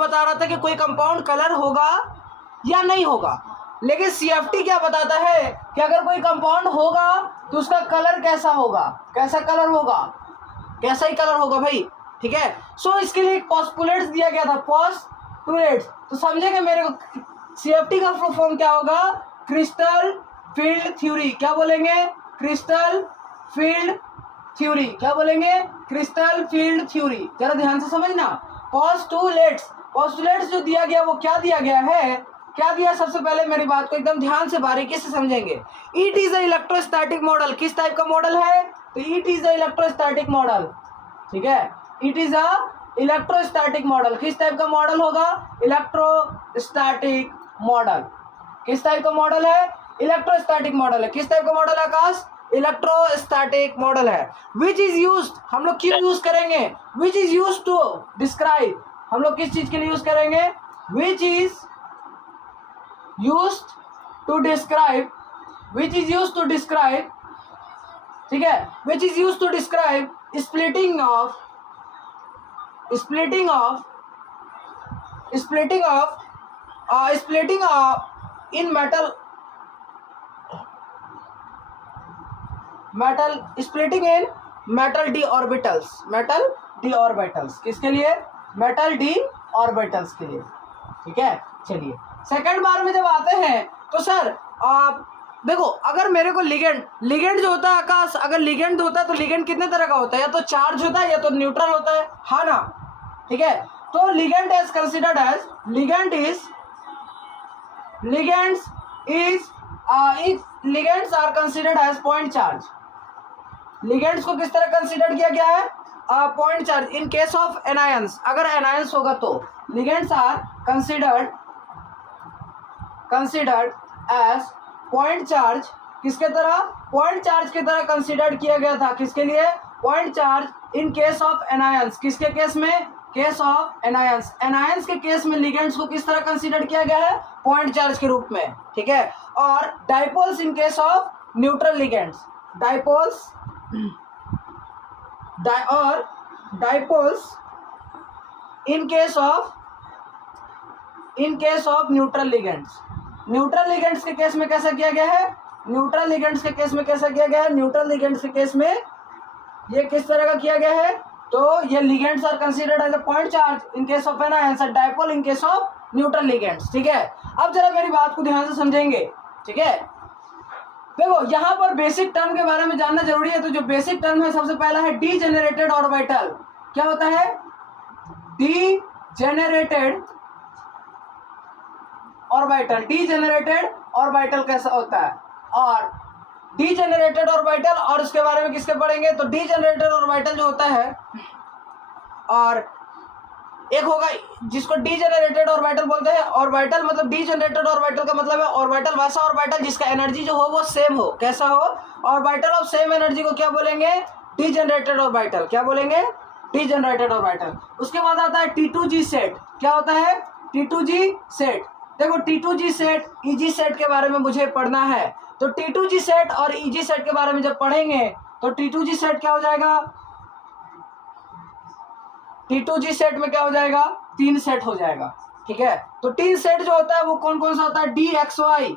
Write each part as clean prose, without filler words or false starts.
बता रहा था कि कोई कंपाउंड कलर होगा या नहीं होगा, लेकिन CFT क्या बताता है कि अगर कोई कंपाउंड होगा तो उसका कलर कैसा होगा, कैसा कलर होगा, कैसा ही कलर होगा भाई, ठीक है। सो इसके लिए एक पोस्टुलेट्स दिया गया था, पोस्टुलेट्स, तो समझेंगे मेरे को CFT का फुल फॉर्म क्या होगा, क्रिस्टल फील्ड थ्योरी। क्या बोलेंगे, क्रिस्टल फील्ड थ्योरी, क्या बोलेंगे, क्रिस्टल फील्ड थ्योरी। जरा ध्यान से समझना, पोस्टुलेट्स जो दिया गया वो क्या दिया गया है, क्या दिया, सबसे पहले मेरी बात को एकदम ध्यान से बारीकी से समझेंगे। It is a electrostatic model, किस टाइप का मॉडल है, तो it is a electrostatic model, ठीक है। It is a electrostatic model, किस टाइप का मॉडल होगा, इलेक्ट्रोस्टैटिक मॉडल, किस टाइप का मॉडल है, इलेक्ट्रोस्टैटिक मॉडल है। किस टाइप का मॉडल है आकाश, इलेक्ट्रोस्टैटिक मॉडल है। विच इज यूज्ड, हम लोग क्यों यूज करेंगे, which is used to describe, हम लोग किस चीज के लिए यूज करेंगे, which is used to describe, which is used to describe, ठीक है, which is used to describe splitting of in metal splitting in metal D orbitals, metal D orbitals, किसके लिए, मेटल डी ऑर्बिटल्स के लिए, ठीक है। चलिए सेकंड बार में जब आते हैं तो सर देखो, अगर मेरे को लिगेंड जो होता है आकाश, अगर लिगेंड होता है तो लिगेंड कितने तरह का होता है, या तो चार्ज होता है या तो न्यूट्रल होता है, हाँ ना, ठीक है। तो ligand is considered as, ligands are considered as point charge. Ligands को किस तरह कंसिडर किया गया है, point charge. In case of anions, अगर एनायंस होगा तो ligands are considered as point charge, किसके तरह, पॉइंट चार्ज की तरह कंसिडर किया गया था, किसके लिए, point charge. In case of anions, किसके केस में, केस ऑफ एनायंस, एनायंस के केस में लिगेंड्स को किस तरह कंसिडर किया गया है, पॉइंट चार्ज के रूप में, ठीक है। और dipoles in case of neutral ligands, dipoles in case of neutral ligands, neutral ligands के केस में कैसा किया गया है, न्यूट्रल लिगेंड्स के केस में कैसा किया गया है, न्यूट्रल लिगेंड्स के केस में ये किस तरह का किया गया है, तो ये ligands are considered as a point charge in case of anions, dipole in case of neutral ligands, ठीक है। अब जरा मेरी बात को ध्यान से समझेंगे, ठीक है। देखो यहाँ पर बेसिक टर्म के बारे में जानना जरूरी है, तो जो बेसिक टर्म है सबसे पहला है डीजेनरेटेड ऑर्बिटल। क्या होता है, डीजेनरेटेड ऑर्बिटल, डीजेनरेटेड ऑर्बिटल कैसा होता है, और डीजेनरेटेड ऑर्बिटल, और उसके बारे में किसके पढ़ेंगे, तो डीजेनरेटेड ऑर्बिटल जो होता है, और एक होगा जिसको डीजेनरेटेड ऑर्बिटल बोलते हैं। ऑर्बिटल मतलब डीजेनरेटेड ऑर्बिटल का मतलब है ऑर्बिटल वैसा ऑर्बिटल जिसका एनर्जी जो हो वो सेम हो, कैसा हो, ऑर्बिटल ऑफ सेम एनर्जी को क्या बोलेंगे, डीजेनरेटेड ऑर्बिटल, क्या बोलेंगे, डीजेनरेटेड ऑर्बिटल। उसके बाद आता है T2G सेट। क्या होता है, T2G सेट। देखो T2G सेट, EG सेट के बारे में मुझे पढ़ना है, तो T2G सेट और EG सेट के बारे में जब पढ़ेंगे तो T2G सेट क्या हो जाएगा, T2G सेट में क्या हो जाएगा, 3 सेट हो जाएगा, ठीक है। तो 3 सेट जो होता है वो कौन कौन सा होता है, DXY,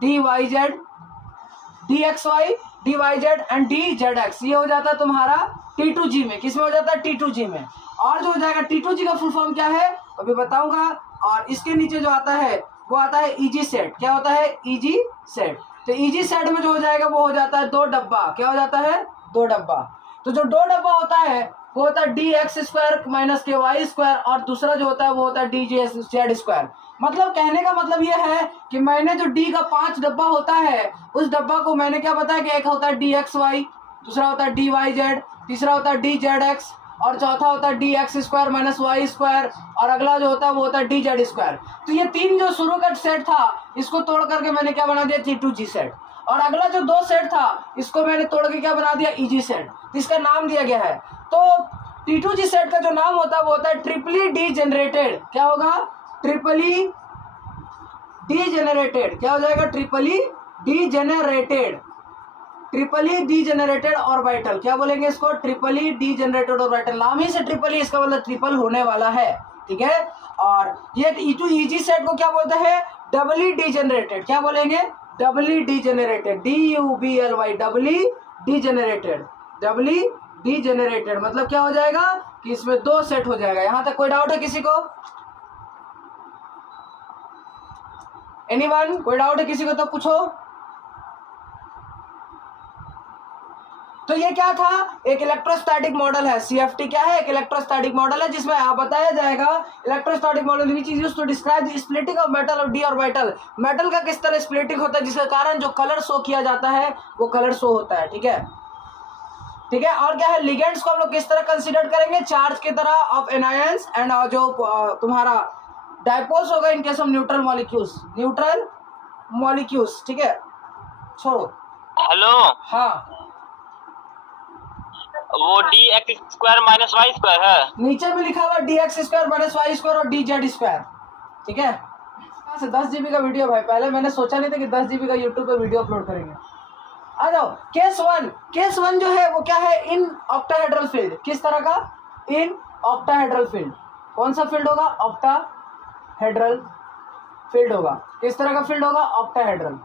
DYZ, DXY, DYZ and DZX, ये हो जाता है तुम्हारा T2G में। किस में हो जाता है, T2G में। और जो हो जाएगा T2G का फुल फॉर्म क्या है अभी बताऊंगा, और इसके नीचे जो आता है वो आता है EG सेट। क्या होता है, EG सेट। तो EG सेट में जो हो जाएगा वो हो जाता है 2 डब्बा। क्या हो जाता है, 2 डब्बा। तो जो 2 डब्बा होता है वो होता है DX² माइनस KY², और दूसरा जो होता है वो होता है DZ²। मतलब कहने का मतलब ये है कि मैंने जो D का 5 डब्बा होता है उस डब्बा को मैंने क्या बताया कि एक होता है DXY, दूसरा होता है DYZ, तीसरा होता है DZX, और चौथा होता है DX² माइनस Y², और अगला जो होता है वो होता है DZ²। तो ये 3 जो शुरू का सेट था इसको तोड़ करके मैंने क्या बना दिया, T2G सेट। और अगला जो 2 सेट था इसको मैंने तोड़ के क्या बना दिया, EG सेट। इसका नाम दिया गया है। तो T2G सेट का जो नाम होता है वो होता है ट्रिपली डीजेनरेटेड। क्या होगा, ट्रिपली डीजेनरेटेड। क्या हो जाएगा, ट्रिपली डीजेनरेटेड, ट्रिपली डीजेनरेटेड ऑर्बिटल। क्या बोलेंगे इसको, ट्रिपली डीजेनरेटेड ऑर्बिटल। नाम ही से ट्रिपली, इसका मतलब ट्रिपल होने वाला है, ठीक है। और ये ईजी सेट को क्या बोलते हैं, डबली डीजेनरेटेड। क्या बोलेंगे, डबली डीजेनरेटेड, DUBLY, डबली डीजेनरेटेड। डबली डीजेनरेटेड मतलब क्या हो जाएगा कि इसमें 2 सेट हो जाएगा। यहां तक कोई डाउट है किसी को, एनीवन, कोई डाउट है किसी को तो पूछो। तो ये क्या था, एक इलेक्ट्रोस्टैटिक मॉडल है। CFT क्या है, एक इलेक्ट्रोस्टैटिक मॉडल है जिसमें आप बताया जाएगा electrostatic model which is used to describe the splitting of metal और डी ऑर्बिटल। मेटल का किस तरह स्प्लिटिंग होता है जिसके कारण जो कलर शो किया जाता है वो कलर शो होता है। ठीक है, ठीक है। और क्या है, लिगेंड्स को हम लोग किस तरह कंसीडर करेंगे, चार्ज की तरह ऑफ एनायंस एंड जो तुम्हारा डायपोल्स होगा इन case of neutral molecules, neutral molecules. ठीक है, छोड़ो। हेलो, हाँ, वो dx² - y² है, नीचे में लिखा हुआ dx² - y² और dz²। ठीक है, 10 GB का वीडियो भाई, पहले मैंने सोचा नहीं था कि 10 GB का यूट्यूब पे वीडियो अपलोड करेंगे। आ जाओ, केस वन जो है वो क्या है, इन ऑक्टाहेड्रल फील्ड। किस तरह का, इन ऑक्टाहेड्रल फील्ड। कौन सा फील्ड होगा, ऑक्टाहेड्रल फील्ड होगा। किस तरह का फील्ड होगा, ऑक्टाहेड्रल।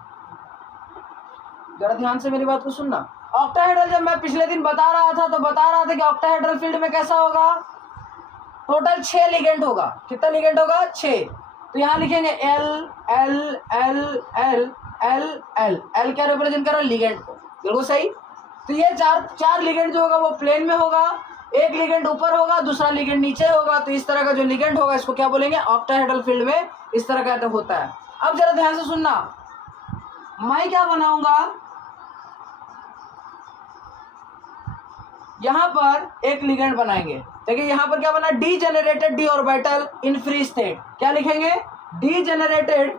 जरा ध्यान से मेरी बात को सुनना। ऑक्टाहेड्रल जब मैं पिछले दिन बता रहा था तो बता रहा था कि ऑक्टाहेड्रल फील्ड में कैसा होगा, टोटल 6 लिगेंड होगा। कितना लिगेंड होगा, 6। तो यहां लिखेंगे L L L L L L L क्या रिप्रेजेंट कर रहा है, लिगेंड को, बिल्कुल सही। तो ये चार लिगेंड जो होगा वो प्लेन में होगा, एक लिगेंड ऊपर होगा, दूसरा लिगेंड नीचे होगा। तो इस तरह का जो लिगेंड होगा इसको क्या बोलेंगे, ऑक्टाहेड्रल फील्ड में इस तरह का होता है। अब जरा ध्यान से सुनना, मैं क्या बनाऊंगा, यहां पर एक लिगेंड बनाएंगे। देखिए यहां पर क्या बना, degenerated D orbital in free state. क्या लिखेंगे, डीजेनरेटेड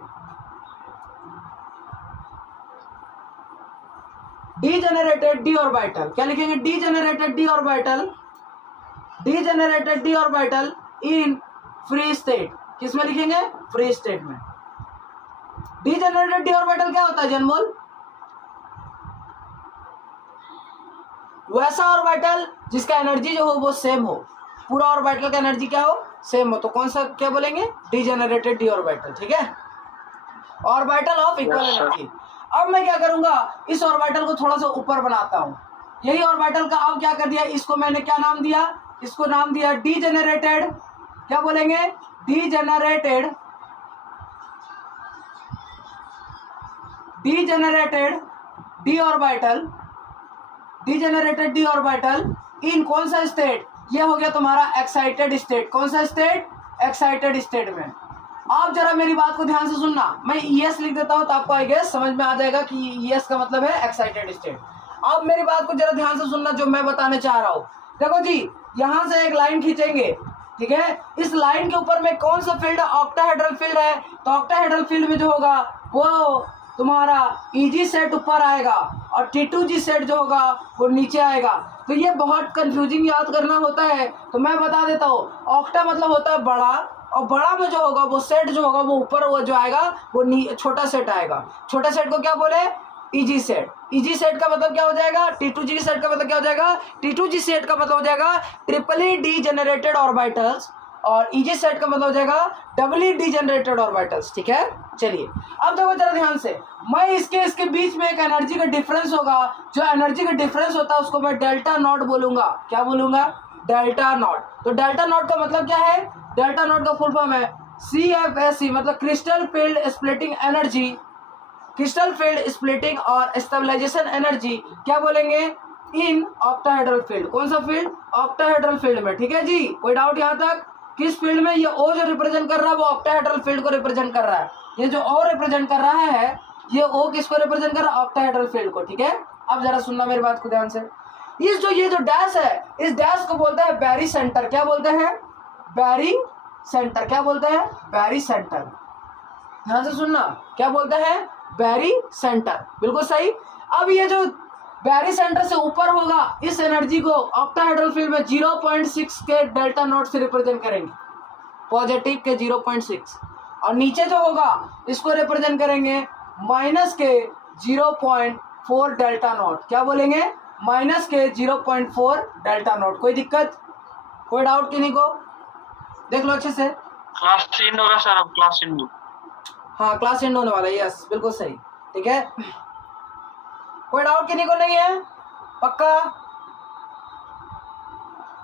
डी ऑर्बिटल। क्या लिखेंगे, degenerated D orbital, degenerated D orbital in free state. किसमें लिखेंगे, फ्री स्टेट में। डीजेनरेटेड डी ऑर्बिटल क्या होता है जनमोल, वैसा ऑर्बिटल जिसका एनर्जी जो हो वो सेम हो, पूरा ऑर्बिटल का एनर्जी क्या हो, सेम हो। तो कौन सा क्या बोलेंगे, डीजेनरेटेड डी ऑर्बिटल। ठीक है, ऑर्बिटल ऑफ इक्वल एनर्जी। अब मैं क्या करूंगा, इस ऑर्बिटल को थोड़ा सा ऊपर बनाता हूं। यही ऑर्बिटल का अब क्या कर दिया, इसको मैंने क्या नाम दिया, इसको नाम दिया डीजेनरेटेड। क्या बोलेंगे, degenerated, degenerated D orbital, degenerated D orbital इन कौन सा स्टेट, ये हो गया तुम्हारा एक्साइटेड स्टेट। कौन सा स्टेट, एक्साइटेड स्टेट में। आप जरा मेरी बात को ध्यान से सुनना, मैं ES लिख देता हूं तो आपको आई गेस समझ में आ जाएगा कि ES का मतलब है एक्साइटेड स्टेट। अब मेरी बात को जरा ध्यान से सुनना जो मैं बताने चाह रहा हूं। देखो जी, यहां से एक लाइन खींचेंगे, ठीक है, इस लाइन के ऊपर में कौन सा फील्ड, ऑक्टाहेड्रल फील्ड है। तो ऑक्टाहेड्रल फील्ड में जो होगा वो तुम्हारा EG सेट ऊपर आएगा और T2G सेट जो होगा वो नीचे आएगा। तो ये बहुत कंफ्यूजिंग याद करना होता है, तो मैं बता देता हूँ। ऑक्टा मतलब होता है बड़ा, और बड़ा में जो होगा वो सेट जो होगा वो ऊपर वो जो आएगा वो छोटा सेट आएगा। छोटे सेट को क्या बोले, EG सेट। EG सेट का मतलब क्या हो जाएगा, T2G सेट का मतलब क्या हो जाएगा, T2G सेट का मतलब हो जाएगा ट्रिपली डीजेनरेटेड ऑर्बिटल्स, और EG सेट का मतलब हो जाएगा डबली डीजेनरेटेड ऑर्बिटल्स। ठीक है, चलिए अब देखो जरा ध्यान से, मैं इसके बीच में एक एनर्जी का डिफरेंस होगा। जो एनर्जी का डिफरेंस होता है उसको मैं डेल्टा नॉट बोलूंगा। क्या बोलूंगा, डेल्टा नॉट। तो डेल्टा नॉट का मतलब क्या है, डेल्टा नॉट का फुल फॉर्म है CFSE, मतलब crystal field splitting energy, crystal field splitting और स्टेबलाइजेशन एनर्जी। क्या बोलेंगे, इन ऑक्टाहेड्रल फील्ड। कौन सा फील्ड, ऑक्टाहेड्रल फील्ड में। ठीक है जी, कोई डाउट यहाँ तक, किस फील्ड में, ये O जो रिप्रेजेंट कर रहा है वो ऑक्टाहेड्रल फील्ड को रिप्रेजेंट कर रहा है। ये जो O रिप्रेजेंट कर रहा है ये O किसको रिप्रेजेंट कर रहा है, ऑक्टाहेड्रल फील्ड को। ठीक है, अब जरा सुनना मेरी बात को ध्यान से। ये जो डैश है, इस डैश को बोलते हैं बैरी सेंटर। क्या बोलते हैं, बैरी सेंटर। क्या बोलते हैं, बैरी सेंटर। ध्यान से सुनना, क्या बोलते हैं, बैरी सेंटर, बिल्कुल सही। अब ये जो बैरी सेंटर से ऊपर होगा, इस एनर्जी को ऑक्टाहेड्रल फील्ड में 0.6 के डेल्टा नॉट से रिप्रेजेंट करेंगे, पॉजिटिव के 0.6, और नीचे जो होगा इसको रिप्रेजेंट करेंगे माइनस के 0.4 डेल्टा नॉट। क्या बोलेंगे, माइनस के 0.4 डेल्टा नॉट। कोई दिक्कत, कोई डाउट किसी को, देख लो अच्छे से। क्लास 3 होगा सर, अब क्लास इंडू। हाँ क्लास एंड होने वाला है, यस बिल्कुल सही। ठीक है, कोई डाउट किसी को नहीं है? पक्का?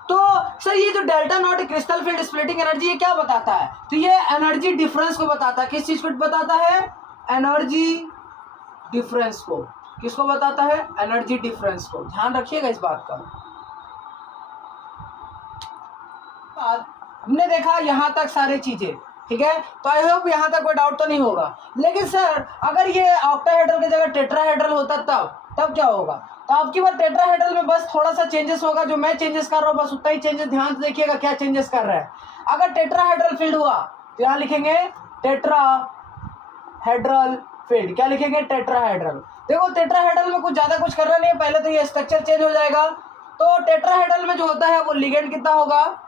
तो सर ये जो delta not crystal field splitting energy, ये क्या बताता है? तो ये एनर्जी डिफरेंस को बताता है। किस चीज को बताता है? एनर्जी डिफरेंस को। किसको बताता है? एनर्जी डिफरेंस को। ध्यान रखिएगा इस बात का। हमने देखा यहाँ तक सारी चीजें, ठीक है। तो आई होप यहाँ तक कोई डाउट तो नहीं होगा। लेकिन सर अगर ये ऑक्टाहेड्रल की जगह टेट्राहेड्रल होता तब क्या होगा? तो आपकी बात टेट्राहेड्रल में बस थोड़ा सा चेंजेस होगा, जो मैं चेंजेस कर रहा हूँ बस उतना ही चेंजेस। ध्यान से देखिएगा क्या चेंजेस कर रहा है। अगर टेट्राहेड्रल फील्ड हुआ तो यहाँ लिखेंगे टेट्राहेड्रल फील्ड। क्या लिखेंगे? टेट्राहेड्रल। देखो टेट्राहेड्रल में कुछ ज्यादा कुछ करना नहीं है, पहले तो ये स्ट्रक्चर चेंज हो जाएगा। तो टेट्राहेड्रल में जो होता है वो लिगेंड कितना होगा?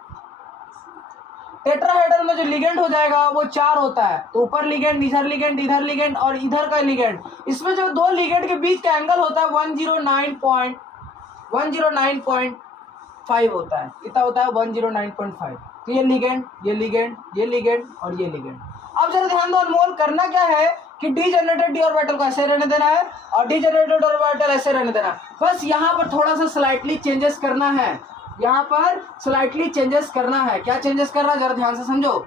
टेट्राहेड्रल में जो लिगेंड हो जाएगा वो 4 होता है। तो ऊपर लिगेंड, इधर लिगेंड, इधर लिगेंड और इधर का लिगेंड। इसमें जो दो लिगेंड के बीच का एंगल होता है 109.5 होता है। कितना होता है? 109.5। तो ये लिगेंड, ये लिगेंड, ये लिगेंड और ये लिगेंड। अब जरा ध्यान दो, अनमोल करना क्या है कि डीजेनरेटेड डी ऑर्बिटल को ऐसे रहने देना है और डीजेनरेटेड ऑर्बिटल ऐसे रहने देना है। बस यहाँ पर थोड़ा सा स्लाइटली चेंजेस करना है। यहाँ पर स्लाइटली चेंजेस करना है। क्या चेंजेस करना है? जरा ध्यान से समझो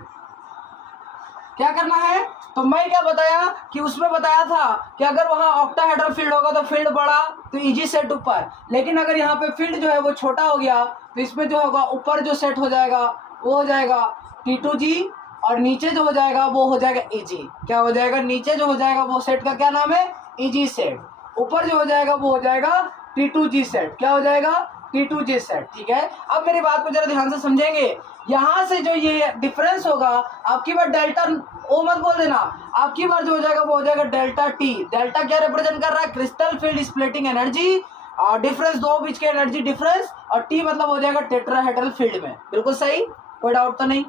क्या करना है। तो मैं क्या बताया कि उसमें बताया था कि अगर वहां ऑक्टाहेड्रल फील्ड होगा तो फील्ड बड़ा, तो इजी सेट ऊपर। लेकिन अगर यहाँ पे फील्ड जो है वो छोटा हो गया तो इसमें जो होगा ऊपर जो सेट हो जाएगा वो हो जाएगा T2G और नीचे जो हो जाएगा वो हो जाएगा EG। क्या हो जाएगा? नीचे जो हो जाएगा वो सेट का क्या नाम है? EG set. ऊपर जो हो जाएगा वो हो जाएगा T2G सेट। क्या हो जाएगा? T2G set. ठीक है, अब मेरी बात को जरा ध्यान से समझेंगे। यहाँ से जो ये डिफरेंस होगा, आपकी बार डेल्टा ओ मत बोल देना, आपकी बार जो हो जाएगा वो हो जाएगा डेल्टा टी। डेल्टा क्या रिप्रेजेंट कर रहा है? क्रिस्टल फील्ड स्प्लिटिंग एनर्जी और डिफरेंस, दो बीच के एनर्जी डिफरेंस। और टी मतलब हो जाएगा टेट्राहेड्रल फील्ड में। बिल्कुल सही, कोई डाउट तो नहीं।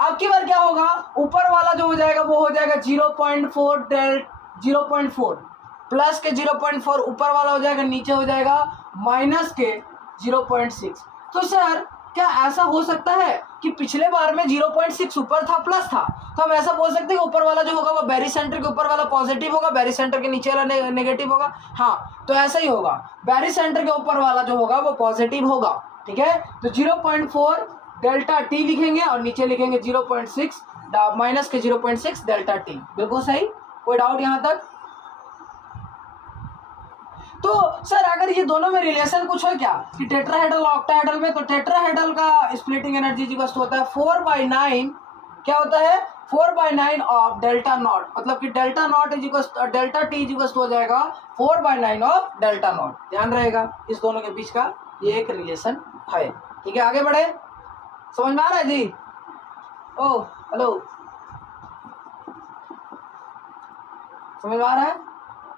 आपकी बार क्या होगा? ऊपर वाला जो हो जाएगा वो हो जाएगा 0.4 प्लस के 0.4 ऊपर वाला हो जाएगा, नीचे हो जाएगा माइनस के 0.6। तो सर क्या ऐसा हो सकता है कि पिछले बार में 0.6 ऊपर था प्लस था, तो हम ऐसा बोल सकते हैं कि ऊपर वाला जो होगा वो बैरी सेंटर के ऊपर वाला पॉजिटिव होगा, बैरी सेंटर के नीचे वाला नेगेटिव होगा? हाँ, तो ऐसा ही होगा। बैरी सेंटर के ऊपर वाला जो होगा वो पॉजिटिव होगा। ठीक है, तो 0.4 डेल्टा टी लिखेंगे और नीचे लिखेंगे 0.6 माइनस के 0.6 डेल्टा टी। बिल्कुल सही, कोई डाउट यहाँ तक? तो सर अगर ये दोनों में रिलेशन कुछ है क्या कि टेट्राहेड्रल और ऑक्टाहेड्रल में, तो टेट्राहेड्रल का स्प्लिटिंग एनर्जी जी होता है 4/9। क्या होता है? 4/9 ऑफ डेल्टा नॉट। मतलब कि डेल्टा नॉट डेल्टा टी हो जाएगा 4/9 ऑफ डेल्टा नॉट। ध्यान रहेगा इस दोनों के बीच का ये एक रिलेशन है। ठीक है, आगे बढ़े। समझ में आ रहा है जी? ओ हेलो, समझ में आ रहा है?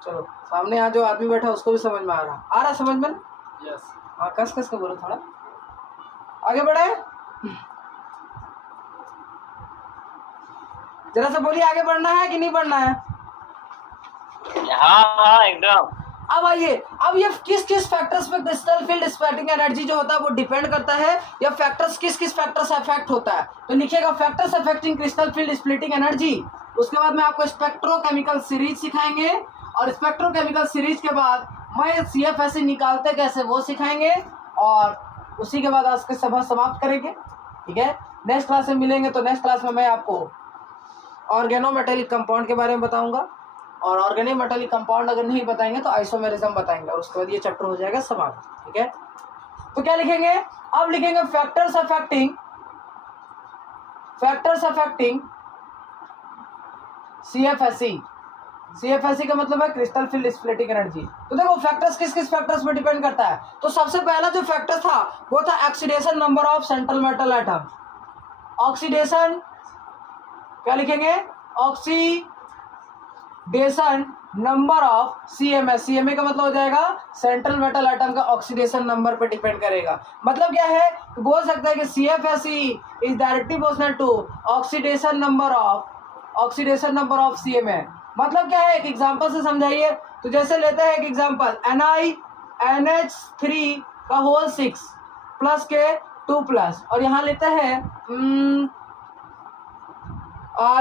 चलो, सामने यहाँ जो आदमी बैठा उसको भी समझ में आ रहा समझ में? यस। हाँ, कस के बोलो, थोड़ा आगे बढ़े। जरा सा बोलिए, आगे बढ़ना है कि नहीं बढ़ना है? हाँ एकदम। अब आइए, अब ये किस किस फैक्टर्स पे क्रिस्टल फील्ड स्प्लिटिंग एनर्जी जो होता है वो डिपेंड करता है, या फैक्टर्स किस किस फैक्टर्स अफेक्ट होता है। तो लिखिएगा factors affecting crystal field splitting energy. उसके बाद में आपको स्पेक्ट्रोकेमिकल सीरीज सिखाएंगे और स्पेक्ट्रोकेमिकल सीरीज के बाद मैं CFSE निकालते कैसे वो सिखाएंगे और उसी के बाद आज के सभा समाप्त करेंगे। ठीक है, नेक्स्ट क्लास में मिलेंगे। तो नेक्स्ट क्लास में मैं आपको ऑर्गेनोमेटेलिक कंपाउंड के बारे में बताऊंगा और ऑर्गेनोमेटेलिक कंपाउंड अगर नहीं बताएंगे तो आइसोमेरिज्म बताएंगे और उसके बाद ये चैप्टर हो जाएगा समाप्त। ठीक है, तो क्या लिखेंगे? अब लिखेंगे फैक्टर्स अफेक्टिंग CFSE। CFSE का मतलब है क्रिस्टल फील्ड स्प्लिटिंग एनर्जी। तो देखो फैक्टर्स किस किस फैक्टर्स पे डिपेंड करता है। तो सबसे पहला जो फैक्टर था वो था oxidation number of central metal atom. Oxidation क्या लिखेंगे? Oxidation number of CMA। CMA का मतलब हो जाएगा सेंट्रल मेटल एटम का ऑक्सीडेशन नंबर पे डिपेंड करेगा। मतलब क्या है, बोल सकते हैं कि CFSE is directly proportional to oxidation number of CMA। मतलब क्या है, एक एग्जांपल से समझाइए। तो जैसे लेते हैं एक एग्जांपल, NiNH3 का होल 6 प्लस के 2+, और यहाँ लेते हैं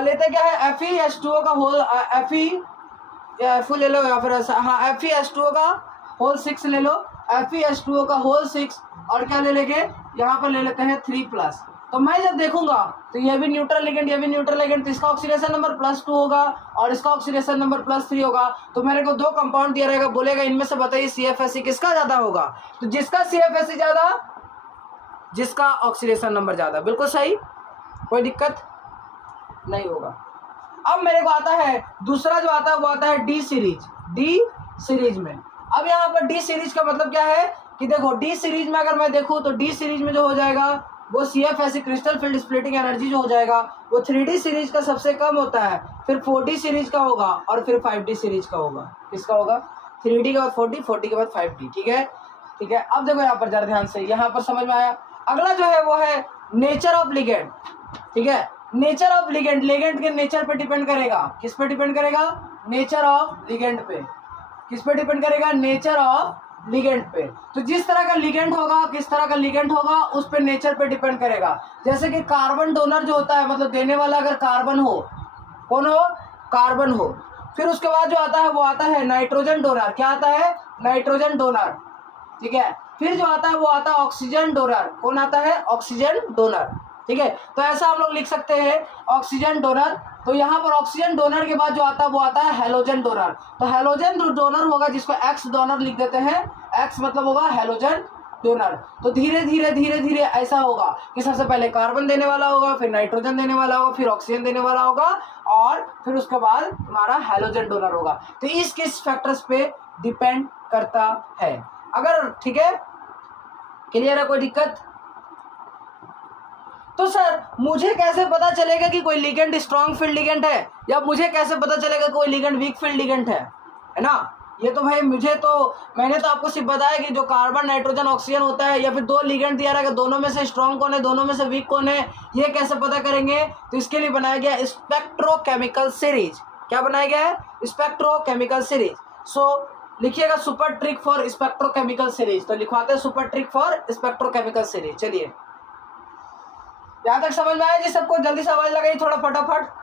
लेते क्या है FeH2O का होल Fe ले लो, या फिर हाँ FeH2O का होल 6 ले लो, FeH2O का होल 6, और क्या ले लेंगे यहाँ पर ले लेते हैं 3+। तो मैं जब देखूंगा तो ये भी न्यूट्रल लिगेंड, ये भी न्यूट्रल लिगेंड, तो इसका ऑक्सीडेशन नंबर +2 होगा और इसका ऑक्सीडेशन नंबर +3 होगा। तो मेरे को 2 कंपाउंड दिया रहेगा, बोलेगा इनमें से बताइए CFSE किसका ज्यादा होगा। तो जिसका CFSE ज्यादा, जिसका ऑक्सीडेशन नंबर ज्यादा, बिल्कुल सही, कोई दिक्कत नहीं होगा। अब मेरे को आता है दूसरा जो आता है वो आता है डी सीरीज में। अब यहाँ पर डी सीरीज का मतलब क्या है कि देखो डी सीरीज में अगर मैं देखूँ तो डी सीरीज में जो हो जाएगा वो CFSE crystal field splitting energy जो हो जाएगा वो 3D सीरीज का सबसे कम होता है, फिर 4D सीरीज का होगा और फिर 5D सीरीज का होगा। किसका होगा? 3D के बाद 4D, 4D के बाद 5D। ठीक है, ठीक है। अब देखो यहाँ पर जरा ध्यान से, यहाँ पर समझ में आया। अगला जो है वो है नेचर ऑफ लिगेंड। ठीक है, नेचर ऑफ लिगेंड, लिगेंड के नेचर पे डिपेंड करेगा। किस पे डिपेंड करेगा? नेचर ऑफ लिगेंड पे। किस पे डिपेंड करेगा? नेचर ऑफ लिगेंड पे। तो जिस तरह का लिगेंड होगा, किस तरह का लिगेंड होगा, उस पे नेचर पे डिपेंड करेगा। जैसे कि कार्बन डोनर जो होता है, मतलब देने वाला अगर कार्बन हो, कौन हो? कार्बन हो। फिर उसके बाद जो आता है वो आता है नाइट्रोजन डोनर। क्या आता है? Nitrogen donor. ठीक है, फिर जो आता है वो आता है ऑक्सीजन डोनर। कौन आता है? Oxygen donor. ठीक है, तो ऐसा हम लोग लिख सकते हैं ऑक्सीजन डोनर। तो यहाँ पर ऑक्सीजन डोनर के बाद जो आता है वो आता है हेलोजन डोनर। तो हेलोजन डोनर होगा जिसको एक्स डोनर लिख देते हैं, एक्स मतलब होगा हेलोजन डोनर। तो धीरे धीरे धीरे धीरे ऐसा होगा कि सबसे पहले कार्बन देने वाला होगा, फिर नाइट्रोजन देने वाला होगा, फिर ऑक्सीजन देने वाला होगा, और फिर उसके बाद तुम्हारा हेलोजन डोनर होगा। तो इस किस फैक्टर्स पे डिपेंड करता है। अगर ठीक है, क्लियर है, कोई दिक्कत? तो सर मुझे कैसे पता चलेगा कि कोई लिगेंड स्ट्रॉन्ग फील्ड लिगेंड है, या मुझे कैसे पता चलेगा कोई लिगेंड वीक फील्ड लिगेंड है ना? ये तो भाई मैंने तो आपको सिर्फ बताया कि जो कार्बन नाइट्रोजन ऑक्सीजन होता है, या फिर 2 लिगेंड दिया रहेगा, दोनों में से स्ट्रॉन्ग कौन है, दोनों में से वीक कौन है, ये कैसे पता करेंगे? तो इसके लिए बनाया गया स्पेक्ट्रोकेमिकल सीरीज। क्या बनाया गया है? Spectrochemical series. सो लिखिएगा super trick for spectrochemical series. तो लिखवाते हैं super trick for spectrochemical series. चलिए, यहाँ तक समझ में आया जी सबको? जल्दी से आवाज लगाइए थोड़ा फटाफट।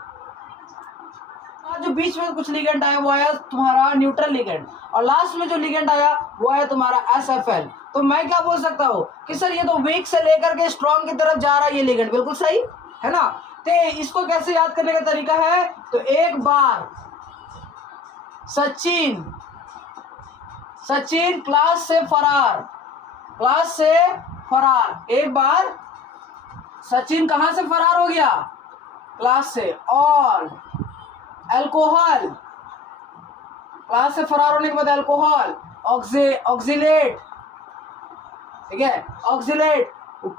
जो बीच में कुछ लिगेंड आया वो आया तुम्हारा न्यूट्रल लिगेंड, और लास्ट में जो लिगेंड आया वो आया तुम्हारा SFL। तो मैं क्या बोल सकता हूँ कि सर ये तो वीक से लेकर के स्ट्रॉन्ग की तरफ जा रहा है ये लिगेंड, बिल्कुल सही है ना? तो इसको कैसे याद करने का तरीका है? तो एक बार सचिन क्लास से फरार, एक बार सचिन कहां से फरार हो गया? क्लास से। और अल्कोहल, क्लास से फरार होने के बाद अल्कोहल, ऑक्सिलेट, ठीक है, ऑक्सिलेट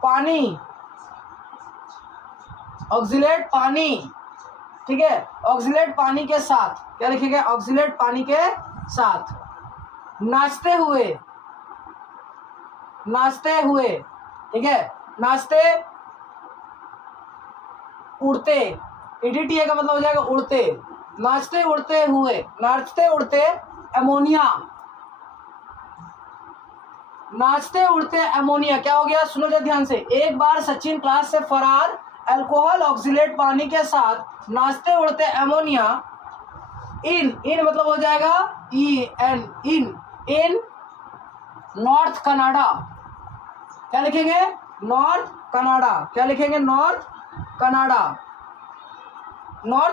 पानी, ऑक्सिलेट पानी, ठीक है, ऑक्सिलेट पानी के साथ, क्या लिखेंगे? ऑक्सिलेट पानी के साथ, नाचते हुए, ठीक है, नाचते उड़ते, EDTA का मतलब हो जाएगा उड़ते, नाचते उड़ते अमोनिया, नाचते उड़ते अमोनिया। क्या हो गया? सुनो जरा ध्यान से। एक बार सचिन क्लास से फरार, अल्कोहल ऑक्सिलेट पानी के साथ, नाचते उड़ते अमोनिया, इन मतलब हो जाएगा इन नॉर्थ कनाडा। क्या लिखेंगे? North Canada. क्या लिखेंगे? नॉर्थ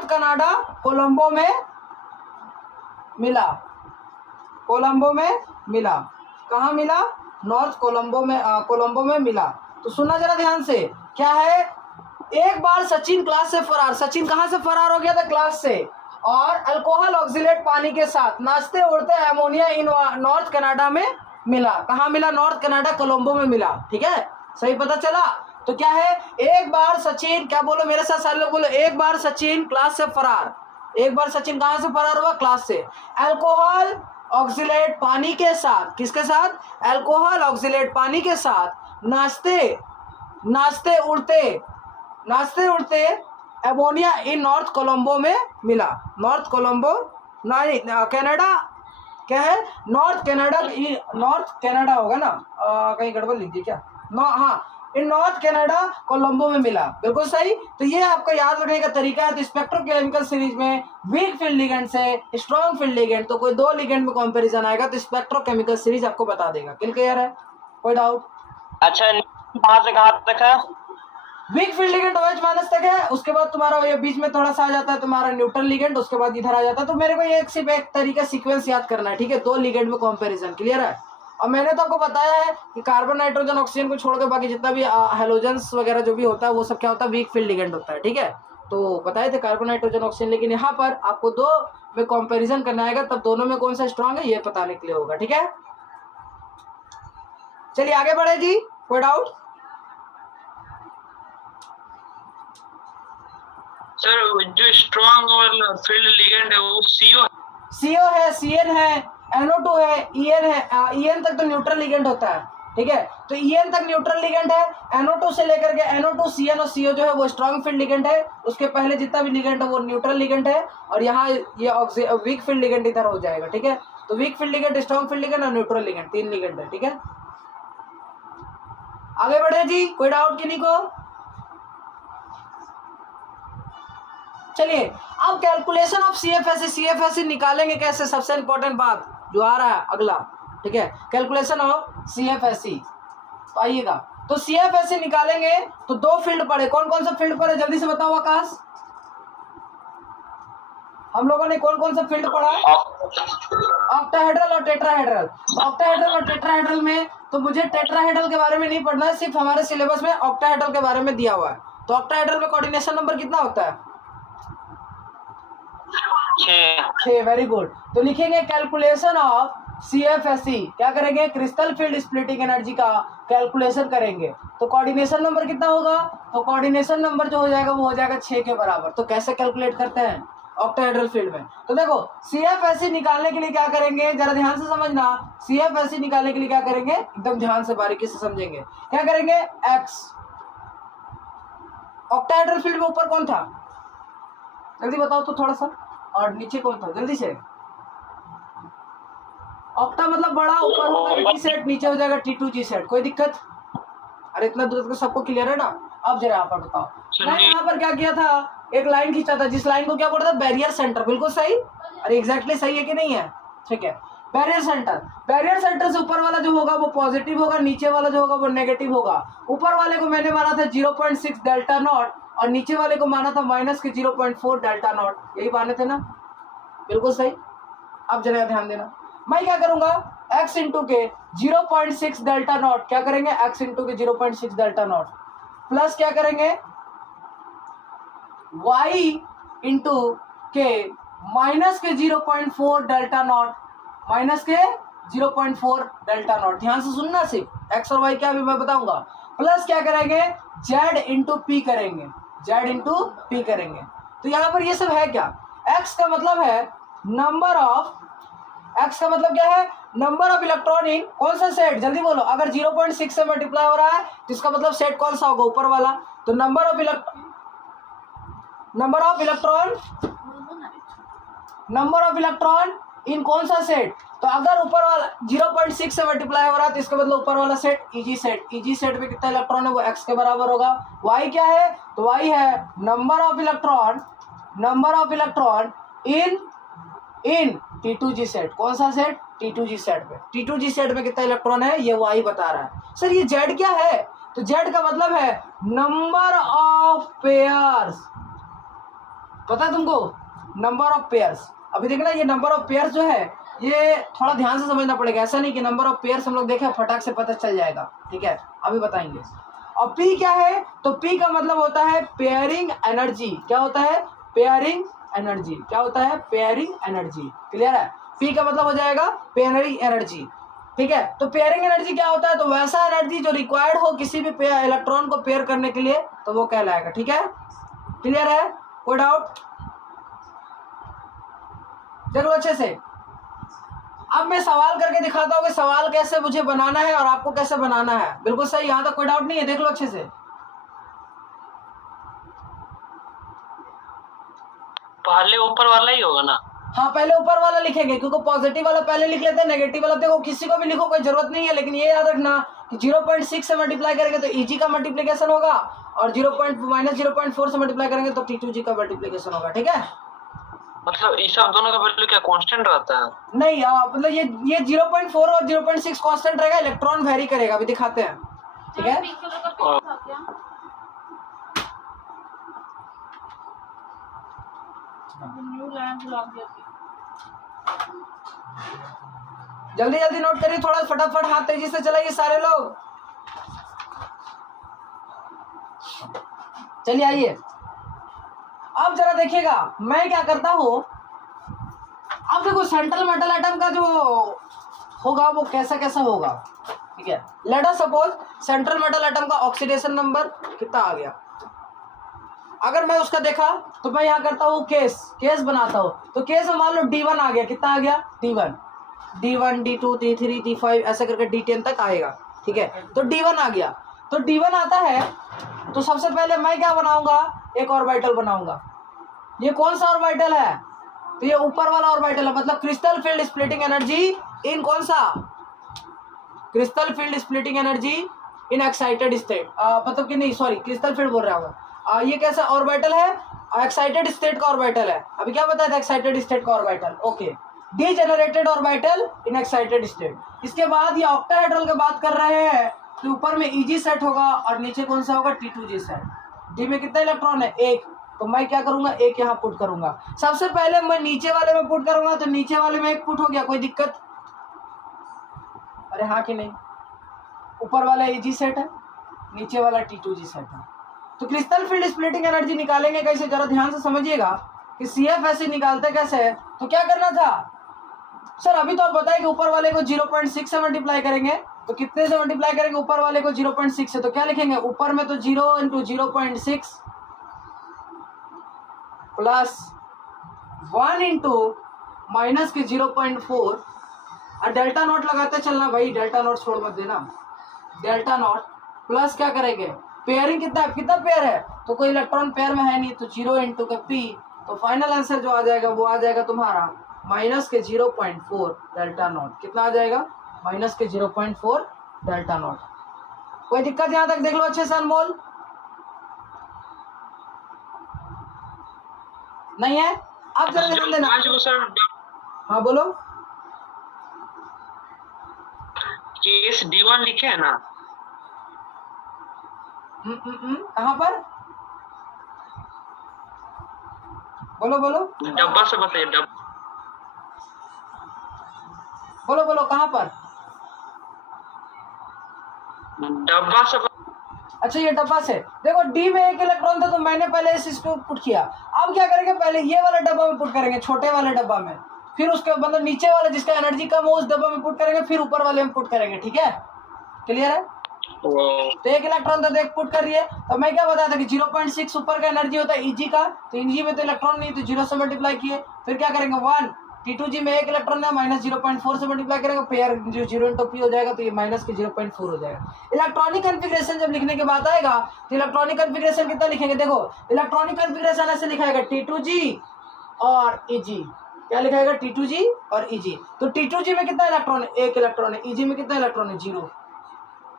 कनाडा कोलंबो में मिला। कहाँ मिला? नॉर्थ कोलंबो में मिला। तो सुनना जरा ध्यान से, क्या है? एक बार सचिन क्लास से फरार, सचिन कहाँ से फरार हो गया था? क्लास से, और अल्कोहल ऑक्सिलेट पानी के साथ नाचते उड़ते अमोनिया इन नॉर्थ कनाडा में मिला। कहाँ मिला? नॉर्थ कनाडा कोलंबो में मिला। ठीक है, सही पता चला? तो क्या है? एक बार सचिन, क्या बोलो मेरे साथ सारे लोग बोलो, एक बार सचिन क्लास से फरार। एक बार सचिन कहां से फरार हुआ? क्लास से। अल्कोहल ऑक्सिलेट पानी के साथ, किसके साथ? अल्कोहल ऑक्सिलेट पानी के साथ नाचते उड़ते अमोनिया इन नॉर्थ कोलंबो में मिला। नॉर्थ कोलंबो नहीं, कनाडा क्या है? नॉर्थ कनाडा होगा ना, कहीं गड़बड़ लिख दी क्या? हाँ, इन नॉर्थ कनाडा कोलंबो में मिला। बिल्कुल सही। तो ये आपको याद रखने का तरीका है। तो स्पेक्ट्रोकेमिकल सीरीज में वीक फील्ड लिगेंड से स्ट्रॉन्ग फील्ड लिगेंड, तो कोई दो लिगेंड में कंपैरिजन आएगा तो स्पेक्ट्रोकेमिकल सीरीज आपको बता देगा। क्लियर है? कोई डाउट? अच्छा, कहाँ से कहाँ तक है? वीक फील्ड लिगेंड OH- तक है। उसके बाद तुम्हारा ये बीच में थोड़ा सा आ जाता है तुम्हारा न्यूट्रल लिगेंड, उसके बाद इधर आ जाता है। तो मेरे को ये सिर्फ एक तरीका सीक्वेंस याद करना है, ठीक है? दो लिगेंड में कंपैरिजन। क्लियर है? और मैंने तो आपको बताया है कि कार्बन नाइट्रोजन ऑक्सीजन को छोड़कर बाकी जितना भी हेलोजेंस वगैरह जो भी होता है वो सब क्या होता है? वीक फील्ड लिगेंड होता है। ठीक है? तो बताए थे कार्बन नाइट्रोजन ऑक्सीजन, लेकिन यहाँ पर आपको दो में कंपैरिजन करना आएगा, तब दोनों में कौन सा स्ट्रांग है ये बताने के लिए होगा। ठीक है, चलिए आगे बढ़े जी। कोई डाउट? सर जो स्ट्रॉन्ग और फील्ड लिगेंड है वो CO है, CN है, NO2 है, EN है। EN तक तो न्यूट्रल लिगेंड होता है। ठीक है? तो EN तक न्यूट्रल लिगेंड है। NO2 से लेकर के NO2, CN और CO जो है वो स्ट्रॉन्ग फील्ड लिगेंड है। उसके पहले जितना भी लिगेंड है वो न्यूट्रल लिगेंड है। और यहाँ ये वीक फील्ड लिगेंड इधर हो जाएगा। ठीक है? तो weak field ligand, strong field ligand और न्यूट्रल लिगेंड, तीन लिगेंड है। ठीक है, आगे बढ़े जी। कोई डाउट किन्हीं को? चलिए अब कैलकुलेशन ऑफ CFSE निकालेंगे कैसे, सबसे इंपॉर्टेंट बात जो आ रहा है अगला। ठीक है, कैलकुलेशन ऑफ CFSE। तो आइएगा, तो CFSE निकालेंगे तो दो फील्ड पड़े। कौन कौन सा फील्ड पड़े जल्दी से बताओ आकाश? हम लोगों ने कौन कौन सा फील्ड पढ़ा? ऑक्टाहेड्रल और टेट्राहेड्रल। ऑक्टाहेड्रल और टेट्राहेड्रल में तो मुझे टेट्राहेड्रल के बारे में नहीं पढ़ना है, सिर्फ हमारे सिलेबस में ऑक्टाहेड्रल के बारे में दिया हुआ है। तो ऑक्टाहेड्रल में कोऑर्डिनेशन नंबर कितना होता है? 6। Very good. तो लिखेंगे कैलकुलेशन ऑफ CFSE। क्या करेंगे? क्रिस्टल फील्ड स्प्लिटिंग एनर्जी का कैलकुलेशन करेंगे। तो कोऑर्डिनेशन नंबर कितना होगा? तो कोऑर्डिनेशन नंबर जो हो जाएगा वो हो जाएगा 6 के बराबर। तो कैसे कैलकुलेट करते हैं ऑक्टाहेड्रल फील्ड में? तो देखो CFSE निकालने के लिए क्या करेंगे, जरा ध्यान से समझना। CFSE निकालने के लिए क्या करेंगे, एकदम ध्यान से बारीकी से समझेंगे। क्या करेंगे? X। ऑक्टाहेड्रल फील्ड में ऊपर कौन था जल्दी बताओ तो थोड़ा सा, और नीचे कौन था जल्दी से? ऑक्टा मतलब बड़ा, ऊपर होगा T सेट, नीचे हो जाएगा T2G सेट। कोई दिक्कत? अरे इतना दूर तक सबको क्लियर है ना? अब जरा यहाँ पर बताओ। मैंने यहाँ पर क्या किया था, एक लाइन खींचा था, जिस लाइन को क्या बोलता था? Barrier centre. बिल्कुल सही। अरे एग्जैक्टली सही है कि नहीं है? ठीक है, बैरियर सेंटर। बैरियर सेंटर से ऊपर वाला जो होगा वो पॉजिटिव होगा, नीचे वाला जो होगा वो नेगेटिव होगा। ऊपर वाले को मैंने माना था 0.6 डेल्टा नॉट और नीचे वाले को माना था माइनस के 0.4 डेल्टा नॉट। यही माने थे ना? बिल्कुल सही। अब जरा ध्यान देना, मैं क्या करूंगा? x इंटू के 0.6 डेल्टा नॉट, क्या करेंगे? x इंटू के 0.6 डेल्टा नॉट प्लस क्या करेंगे? y इंटू के माइनस के 0.4 डेल्टा नॉट, माइनस के 0.4 डेल्टा नॉट। ध्यान से सुनना, सिर्फ x और y क्या भी मैं बताऊंगा। प्लस क्या करेंगे? z इंटू पी करेंगे, z इंटू पी करेंगे। तो यहां पर ये सब है क्या? x का मतलब है नंबर ऑफ, x का मतलब क्या है? नंबर ऑफ इलेक्ट्रॉन इन कौन सा सेट, जल्दी बोलो। अगर 0.6 से मल्टीप्लाई हो रहा है तो इसका मतलब सेट कौन सा होगा? ऊपर वाला। तो नंबर ऑफ इलेक्ट्रॉन इन कौन सा सेट? तो अगर ऊपर वाला 0.6 से मल्टीप्लाई हो रहा है तो इसका मतलब ऊपर वाला set EG set. EG set में कितना इलेक्ट्रॉन है वो x के बराबर होगा। y क्या है? तो y है number of electron in T2G set. कौन सा सेट? T2G सेट में। T2G सेट में कितना इलेक्ट्रॉन है ये y बता रहा है। सर ये Z क्या है? तो Z का मतलब है नंबर ऑफ पेयर्स। पता है तुमको? Number of pairs. अभी देखना, ये नंबर ऑफ पेयर्स जो है ये थोड़ा ध्यान से समझना पड़ेगा। ऐसा नहीं कि नंबर ऑफ पेयर्स हम लोग देखें फटाक से पता चल जाएगा। ठीक है, अभी बताएंगे। और P क्या है? तो P का मतलब होता है पेयरिंग एनर्जी। क्या होता है? Pairing energy. क्या होता है? Pairing energy. क्लियर है? P का मतलब हो जाएगा पेयरिंग एनर्जी। ठीक है, तो पेयरिंग एनर्जी क्या होता है? तो वैसा एनर्जी जो रिक्वायर्ड हो किसी भी इलेक्ट्रॉन को पेयर करने के लिए, तो वो कहलाएगा। ठीक है, क्लियर है? कोई डाउट? देख लो अच्छे से। अब मैं सवाल करके दिखाता हूँ कि सवाल कैसे मुझे बनाना है और आपको कैसे बनाना है। बिल्कुल सही, यहाँ तक कोई डाउट नहीं है। देख लो अच्छे से। पहले ऊपर वाला ही होगा ना? हाँ, पहले ऊपर वाला लिखेंगे क्योंकि पॉजिटिव वाला पहले लिख लेते हैं, नेगेटिव वाला देखो किसी को भी लिखो, कोई जरूरत नहीं है। लेकिन ये याद रखना कि 0.6 से मल्टीप्लाई करेंगे तो Eg का मल्टीप्लीकेशन होगा, और -0.4 से मल्टीप्लाई करेंगे तो T2G का मल्टीप्लीकेशन होगा। ठीक है, मतलब ये सब दोनों का वैल्यू क्या कांस्टेंट रहता है? नहीं मतलब ये 0.4 और 0.6 कांस्टेंट रहेगा, इलेक्ट्रॉन वेरी करेगा, अभी दिखाते हैं। ठीक है, जल्दी जल्दी नोट करिए, थोड़ा फटाफट, हाथ तेजी से चलाइए सारे लोग। चलिए आइए, अब जरा देखिएगा मैं क्या करता हूं। अब देखो सेंट्रल मेटल एटम का जो होगा वो कैसा कैसा होगा। ठीक है, let us suppose central metal atom का ऑक्सीडेशन नंबर कितना आ गया। अगर मैं उसका देखा तो मैं यहाँ करता हूँ केस बनाता हूँ। तो केस में मान लो D1 आ गया, कितना आ गया D1, D2 D3 D5 ऐसे करके D10 तक आएगा। ठीक है, तो D1 आ गया। तो D1 आता है तो सबसे पहले मैं क्या बनाऊंगा, एक ऑर्बिटल बनाऊंगा। ये कौन सा ऑर्बिटल है, तो ये ऊपर वाला ऑर्बिटल है, मतलब crystal field splitting energy in कौन सा, crystal field splitting energy in excited state, मतलब कि नहीं सॉरी क्रिस्टल फील्ड बोल रहा हूँ। ये कैसा ऑर्बिटल है, एक्साइटेड स्टेट का ऑर्बिटल है। अभी क्या बताया था, एक्साइटेड स्टेट का orbital. Okay, degenerated orbital in excited state. इसके बाद ये ऑक्टाहेड्रल की बात कर रहे हैं तो ऊपर में Eg सेट होगा और नीचे कौन सा होगा T2G सेट। डी में कितना इलेक्ट्रॉन है, एक, तो मैं क्या करूंगा, एक यहाँ पुट करूंगा। सबसे पहले मैं नीचे वाले में पुट करूंगा, तो नीचे वाले में एक पुट हो गया, कोई दिक्कत, अरे हाँ कि नहीं। ऊपर वाला Eg सेट है, नीचे वाला T2G सेट है। तो क्रिस्टल फील्ड स्प्लिटिंग एनर्जी निकालेंगे कैसे, जरा ध्यान से समझिएगा कि CF ऐसे निकालते कैसे है। तो क्या करना था सर, अभी तो आप बताए कि ऊपर वाले को 0.6 से मल्टीप्लाई करेंगे, तो कितने से मल्टीप्लाई करेंगे, ऊपर वाले को 0.6 से, तो क्या लिखेंगे, ऊपर में तो 0 × 0.6 प्लस 1 × माइनस के 0.4, और डेल्टा नोट लगाते चलना भाई, डेल्टा नोट छोड़ मत देना। डेल्टा नोट प्लस क्या करेंगे, पेयरिंग कितना पेयर है, तो कोई इलेक्ट्रॉन पेयर में है नहीं, तो 0 × P। तो फाइनल आंसर जो आ जाएगा वो आ जाएगा तुम्हारा माइनस के 0.4 डेल्टा नॉट। कितना आ जाएगा, माइनस के 0.4 डेल्टा नॉट। कोई दिक्कत यहां तक देख लो अच्छे से, अनमोल नहीं है। अब जरा ध्यान देना, हाँ बोलो। केस D1 लिखे है ना, कहाँ पर, बोलो बोलो, डब्बा से बताइए, बोलो बोलो कहाँ पर, डब्बा से। अच्छा ये डब्बा से, देखो डी में एक इलेक्ट्रॉन था तो मैंने पहले इसको पुट किया। अब क्या करेंगे, पहले ये वाला डब्बा में पुट करेंगे, छोटे वाले डब्बा में, फिर उसके मतलब नीचे वाला जिसका एनर्जी कम हो उस डब्बा में पुट करेंगे, फिर ऊपर वाले में पुट करेंगे। ठीक है, क्लियर है। तो एक इलेक्ट्रॉन था तो एक पुट कर रही है। तो मैं क्या बताया था कि 0.6 ऊपर का एनर्जी होता है Eg का, तो Eg में तो इलेक्ट्रॉन नहीं, तो 0 से मल्टीप्लाई किए, फिर क्या करेंगे 1, T2G में एक इलेक्ट्रॉन है, -0.4 से मल्टीप्लाई करेंगे, पेयर जो 0 × P हो जाएगा, तो ये माइनस के 0.4 हो जाएगा। इलेक्ट्रॉनिक कन्फिग्रेशन जब लिखने के बाद आएगा तो इलेक्ट्रॉनिक कन्फिग्रेशन कितना लिखेंगे, देखो इलेक्ट्रॉनिक कन्फिग्रेशन ऐसे लिखाएगा T2G और Eg, क्या लिखाएगा T2G और Eg। तो T2G में कितना इलेक्ट्रॉन है, एक इलेक्ट्रॉन है, Eg में कितना इलेक्ट्रॉन है, 0।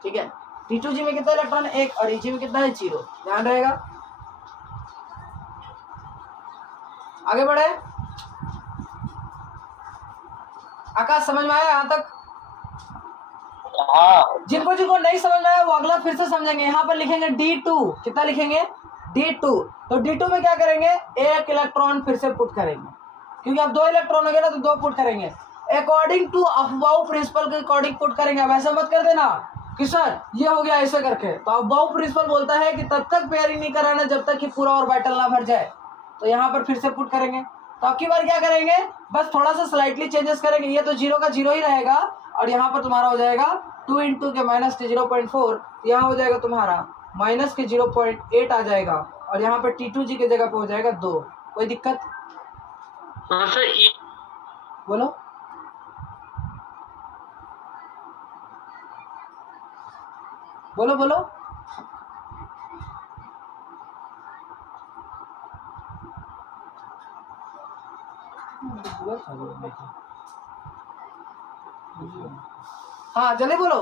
ठीक है, T2G में कितना इलेक्ट्रॉन है, एक, और Eg में कितना है, 0। ध्यान रहेगा। आगे बढ़े, आकाश समझ में आया यहाँ तक? हाँ, जिनको नहीं समझ में आया वो अगला फिर से समझेंगे। यहाँ पर लिखेंगे D2, कितना लिखेंगे D2। तो D2 में क्या करेंगे, एक इलेक्ट्रॉन फिर से पुट करेंगे, क्योंकि अब 2 इलेक्ट्रॉन हो गया ना, तो 2 पुट करेंगे अकॉर्डिंग टू अफबाउ प्रिंसिपल के अकॉर्डिंग पुट करेंगे। अब ऐसा मत कर देना कि सर ये हो गया ऐसे करके। तो अफबाउ प्रिंसिपल बोलता है कि तब तक पेयरिंग नहीं कराना जब तक कि पूरा ऑर्बिटल ना भर जाए। तो यहाँ पर फिर से पुट करेंगे। तो अब की बार क्या करेंगे, बस थोड़ा सा स्लाइटली चेंजेस करेंगे। ये तो 0 का 0 ही रहेगा, और यहाँ पर तुम्हारा हो जाएगा 2 × के माइनस के 0.4, यहाँ हो जाएगा तुम्हारा माइनस के 0.8 आ जाएगा, और यहाँ पर T2G की जगह पे हो जाएगा 2। कोई दिक्कत, बोलो बोलो बोलो। हाँ जल्दी बोलो।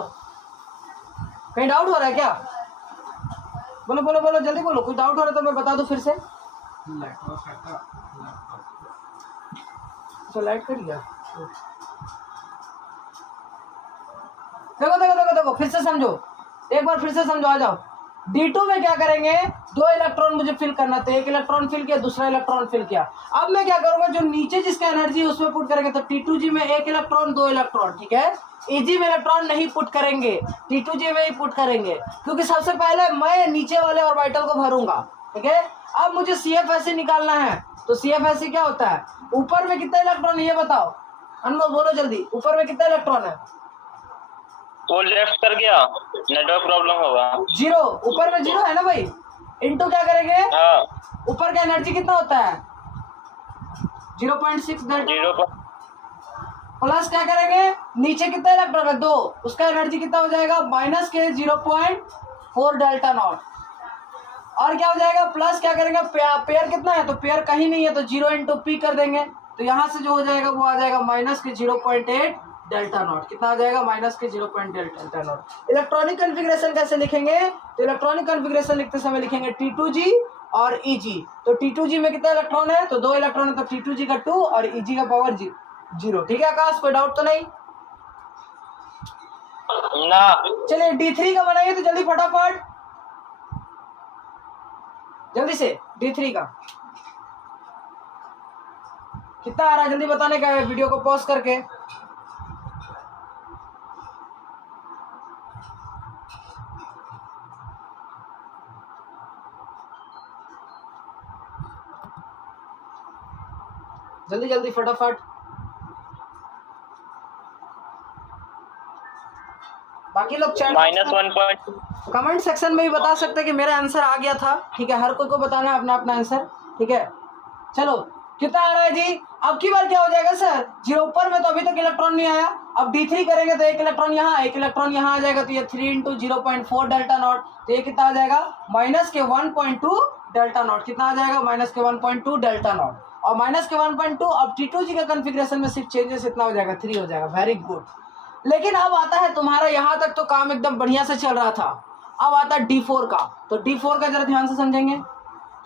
कहीं डाउट हो रहा है क्या? बोलो बोलो बोलो, जल्दी बोलो, कोई डाउट हो रहा है तो मैं बता दूं फिर से। तो लाइट कट गया। देखो देखो देखो देखो, फिर से समझो, एक बार फिर से समझो, आ जाओ। D2 में क्या करेंगे, 2 इलेक्ट्रॉन मुझे फिल करना था, एक इलेक्ट्रॉन फिल किया, दूसरा इलेक्ट्रॉन फिल किया। अब मैं क्या करूंगा, जो नीचे जिसका एनर्जी उसमें पुट करेंगे, तो T2G में 1 इलेक्ट्रॉन 2 इलेक्ट्रॉन, ठीक है। EG में इलेक्ट्रॉन नहीं पुट करेंगे, T2G में ही पुट करेंगे, क्योंकि सबसे पहले मैं नीचे वाले ऑर्बिटल को भरूंगा, ठीक है। अब मुझे CFSE निकालना है, तो CFSE क्या होता है, ऊपर में कितना इलेक्ट्रॉन ये बताओ, अनमोल बोलो जल्दी, ऊपर में कितना इलेक्ट्रॉन है? वो लेफ्ट कर गया, नेटवर्क प्रॉब्लम होगा। 0, ऊपर में 0 है ना भाई, इनटू क्या करेंगे, हाँ, ऊपर का एनर्जी कितना होता है 0.6 डेल्टा, प्लस क्या करेंगे, नीचे कितना इलेक्ट्रॉन है 2, उसका एनर्जी कितना हो जाएगा माइनस के 0.4 डेल्टा नॉट, और क्या हो जाएगा प्लस क्या करेंगे, पेयर कितना है, तो पेयर कहीं नहीं है, तो 0 इंटू पी कर देंगे, तो यहाँ से जो हो जाएगा वो आ जाएगा माइनस के 0.8 डेल्टा नॉट। कितना आ जाएगा, माइनस के 0.8 डेल्टा नॉट। इलेक्ट्रॉनिक कॉन्फ़िगरेशन कैसे लिखेंगे, तो इलेक्ट्रॉनिक कॉन्फ़िगरेशन लिखते समय लिखेंगे T2G और EG। तो T2G में कितना इलेक्ट्रॉन है, तो 2 इलेक्ट्रॉन है, तो T2G का 2 और EG का पावर 0। ठीक है आकाश, कोई डाउट तो नहीं ना। चलिए D3 का बनाइए, तो जल्दी फटाफट, जल्दी से D3 का कितना आ रहा है जल्दी बताने का है, वीडियो को पॉज करके। जल्दी जल्दी फटाफट, बाकी लोग चैट -1.2 कमेंट सेक्शन में भी बता सकते हैं कि मेरा आंसर आ गया था, ठीक है। हर कोई को बताना है अपना अपना आंसर, ठीक है। चलो कितना आ रहा है जी, अब की बार क्या हो जाएगा सर, 0 ऊपर में तो अभी तक इलेक्ट्रॉन नहीं आया, अब D3 करेंगे तो 1 इलेक्ट्रॉन यहाँ, 1 इलेक्ट्रॉन यहाँ आ जाएगा, तो ये 3 इंटू 0.4 डेल्टा नॉट, तो ये कितना आ जाएगा माइनस के 1.2 डेल्टा नॉट। कितना आ जाएगा, माइनस के 1.2 डेल्टा नॉट, और माइनस के 1.2। अब T2G का कॉन्फ़िगरेशन में सिर्फ चेंजेस इतना हो जाएगा, 3 हो जाएगा, वेरी गुड। लेकिन अब आता है तुम्हारा, यहाँ तक तो काम एकदम बढ़िया से चल रहा था, अब आता है D4 का, तो D4 का जरा ध्यान से समझेंगे,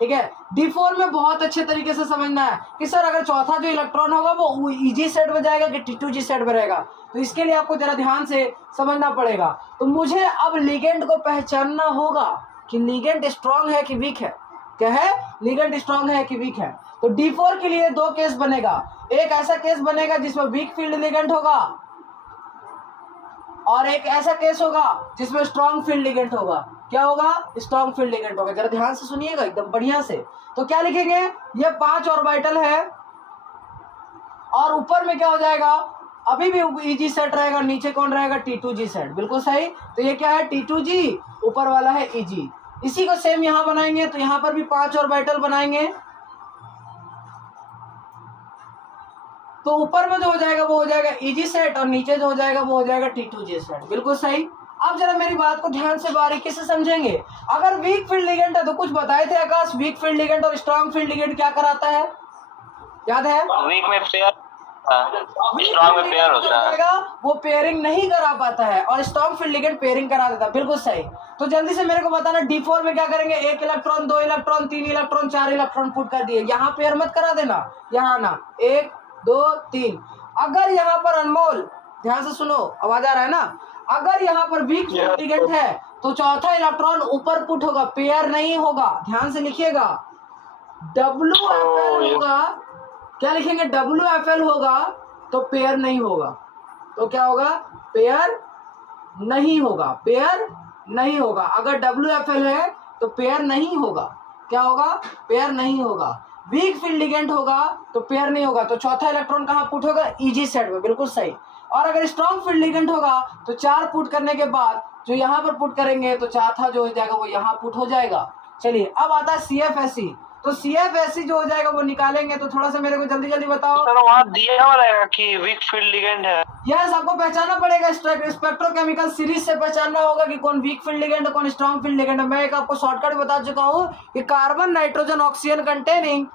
ठीक है। D4 में बहुत अच्छे तरीके से समझना है कि सर अगर चौथा जो इलेक्ट्रॉन होगा वो EG सेट में जाएगा कि T2G सेट में रहेगा, तो इसके लिए आपको जरा ध्यान से समझना पड़ेगा। तो मुझे अब लिगेंड को पहचानना होगा कि लिगेंड स्ट्रांग है कि वीक है, क्या है, लिगेंड स्ट्रांग है कि वीक है। तो D4 के लिए 2 केस बनेगा, एक ऐसा केस बनेगा जिसमें वीक फील्ड लिगेंड होगा, और एक ऐसा केस होगा जिसमें स्ट्रॉन्ग फील्ड लिगेंड होगा। क्या होगा, स्ट्रॉन्ग फील्ड लिगेंड होगा। जरा ध्यान से सुनिएगा एकदम बढ़िया से। तो क्या लिखेंगे, ये 5 ऑर्बिटल है, और ऊपर में क्या हो जाएगा, अभी भी EG सेट रहेगा, नीचे कौन रहेगा, T2G सेट, बिल्कुल सही। तो ये क्या है, T2G, ऊपर वाला है EG। इसी को सेम यहाँ बनाएंगे, तो यहाँ पर भी 5 ऑर्बिटल बनाएंगे, तो ऊपर में जो हो जाएगा वो हो जाएगा EG सेट, और नीचे जो हो जाएगा वो हो जाएगा T2G सेट, बिल्कुल सही। अब जरा मेरी बात को ध्यान से बारीकी से समझेंगे। अगर वीक फील्ड लिगेंड है तो कुछ बताए थे आकाश, वीक फील्ड लिगेंड और स्ट्रॉन्ग फील्ड लिगेंड क्या कराता है, याद है? वीक में पेयर, स्ट्रॉन्ग में पेयर होता है, वो पेयरिंग नहीं करा पाता है, और स्ट्रॉन्ग फील्ड लिगेंड पेयरिंग करा देता है, बिल्कुल सही। तो जल्दी से मेरे को बताना, D4 में क्या करेंगे, 1 electron 2 electron 3 electron 4 electron put कर दिए, यहाँ पेयर मत करा देना, यहाँ ना, 1 2 3। अगर यहाँ पर अनमोल ध्यान से सुनो, आवाज आ रहा है ना, अगर यहाँ पर वीक फील्ड लिगेंड है तो चौथा इलेक्ट्रॉन ऊपर पुट होगा, पेयर नहीं होगा, ध्यान से लिखिएगा, WFL होगा, क्या लिखेंगे, WFL होगा तो पेयर नहीं होगा, तो क्या होगा, पेयर नहीं होगा, पेयर नहीं होगा। अगर WFL है तो पेयर नहीं होगा, क्या होगा, पेयर नहीं होगा। वीक फील्ड लिगेंड होगा तो पेयर नहीं होगा, तो चौथा इलेक्ट्रॉन कहाँ पुट होगा, EG सेट में, बिल्कुल सही। और अगर स्ट्रॉन्ग फील्ड लिगेंड होगा तो 4 पुट करने के बाद जो यहाँ पर पुट करेंगे तो चौथा जो हो जाएगा वो यहाँ पुट हो जाएगा। चलिए अब आता है CFSE, तो CFSE जो हो जाएगा वो निकालेंगे, तो थोड़ा सा मेरे को जल्दी जल्दी बताओ। सर वहाँ दिया हुआ रहेगा कि वीक फील्ड लिगेंड है। यस, आपको पहचानना पड़ेगा, स्पेक्ट्रोकेमिकल सीरीज से पहचानना होगा कि कौन वीक फील्ड लिगेंड है, कौन स्ट्रॉन्ग फील्ड लिगेंड है। मैं एक आपको शॉर्टकट बता चुका हूँ कि कार्बन नाइट्रोजन ऑक्सीजन कंटेनिंग